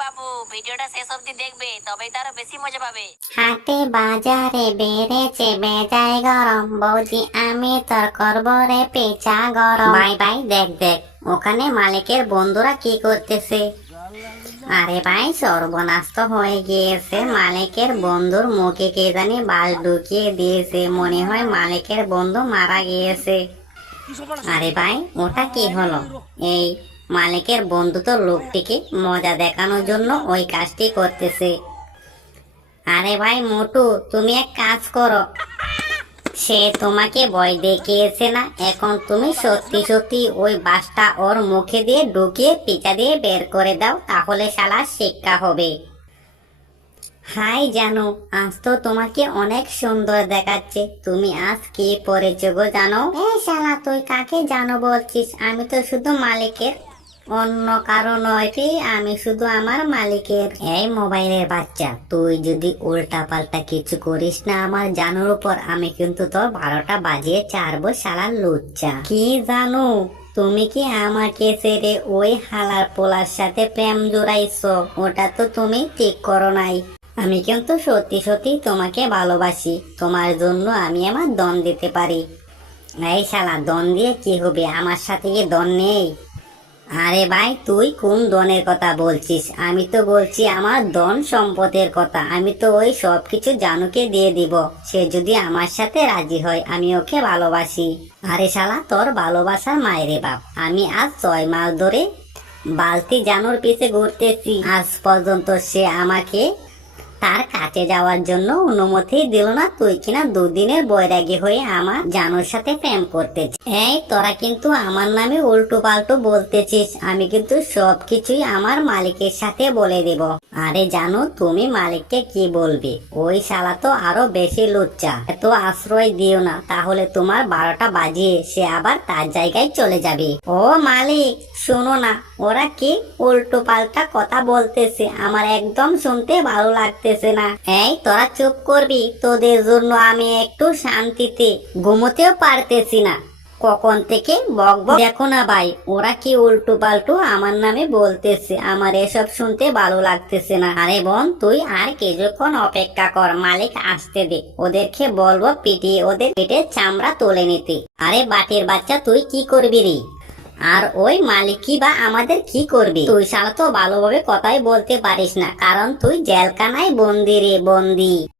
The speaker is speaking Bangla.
বাবু, ভিডিওটা শেষ অবধি দেখবে, তবেই তারও বেশি মজা পাবে। হাটে বাজারে বেড়েছে বেজায় গরম, বৌদি আমি তোর করবো রে পেঁচা গরম। বাই বাই, দেখ দেখ ওখানে মালিকের বন্ধুরা কি করতেছে। আরে ভাই, সর্বনাশ তো হয়ে গিয়েছে। মালিকের বন্ধুর মুখে কে জানি বাল ঢুকিয়ে দিয়েছে, মনে হয় মালিকের বন্ধু মারা গিয়েছে। আরে ভাই, ওটা কি হলো? এই মালিকের বন্ধু তো লোকটিকে মজা দেখানোর জন্য ওই কাজটি করতেছে। আরে ভাই মোটু, তুমি এক কাজ করো, সে তোমাকে ভয় দেখিয়েছে না, এখন তুমি সত্যি সত্যি ওই বাসটা ওর মুখে দিয়ে ঢুকিয়ে পিছা দিয়ে বের করে দাও, তাহলে শালা শিক্ষা হবে। হাই জানো, আজ তো তোমাকে অনেক সুন্দর দেখাচ্ছে। তুমি আজ কি পরেছো গো জানো? এই শালা, তুই কাকে জানো বলছিস? আমি তো শুধু মালিকের, অন্য কারো নয় রে, আমি শুধু আমার মালিকের। এই মোবাইলের বাচ্চা, তুই যদি উল্টা পাল্টা কিছু করিস না আমার জানুর উপর, আমি কিন্তু তোর 12টা বাজিয়ে ছাড়বো শালার লুচ্চা। কি জানো, তুমি কি আমাকে ছেড়ে ওই হালার পোলার সাথে প্রেম জোড়াইছো? ওটা তো তুমি ঠিক করো নাই। আমি কিন্তু সত্যি সত্যি তোমাকে ভালোবাসি, তোমার জন্য আমি আমার দন দিতে পারি। এই শালা, দন দিয়ে কি হবে? আমার সাথে কি দন নেই? আরে ভাই, তুই কোন দনের কথা বলছিস? আমি তো বলছি আমার ধন সম্পদের কথা। আমি তো ওই সব কিছু জানুকে দিয়ে দিব, সে যদি আমার সাথে রাজি হয়, আমি ওকে ভালোবাসি। আরে শালা, তোর ভালোবাসার মায়েরে বাপ, আমি আজ 6 মাস ধরে বালতি জানুর পিছে ঘুরতেছি, আজ পর্যন্ত সে আমাকে তার কাছে যাওয়ার জন্য অনুমতি দিল না। তুই কিনা দুদিনের বৈরাগী হয়ে আমার জানুর সাথে প্রেম করতেছিস। এই তোরা কিন্তু আমার নামে উল্টো পাল্টো বলতেছিস, আমি কিন্তু সবকিছুই আমার মালিকের সাথে বলে দেব। আরে জানো, তুমি মালিককে কি বলবে? ওই শালা তো আরো বেশি লুচ্চা। এত আশ্রয় দিও না, তাহলে তোমার 12টা বাজিয়ে সে আবার তার জায়গায় চলে যাবে। ও মালিক, শোনো না, ওরা কি উল্টো পাল্টা কথা বলতেছে, আমার একদম শুনতে ভালো লাগতেছে না। এই তোরা চুপ করবি, তোদের জন্য আমি একটু শান্তিতে ঘুমোতেও পারতেছি না, কখন থেকে বক বক। দেখো না ভাই, ওরা কি উল্টো পাল্টো আমার নামে বলতেছে, আমার এসব শুনতে ভালো লাগতেছে না। আরে বোন, তুই আর কিছুক্ষণ অপেক্ষা কর, মালিক আসতে দে, ওদেরকে বলবো পিটিয়ে ওদের পেটের চামড়া তুলে নিতে। আরে বাটির বাচ্চা, তুই কি করবি রে? আর ওই মালিকই বা আমাদের কি করবি? তুই শালা তো ভালোভাবে কথাই বলতে পারিস না, কারণ তুই জেলখানায় বন্দি রে, বন্দি।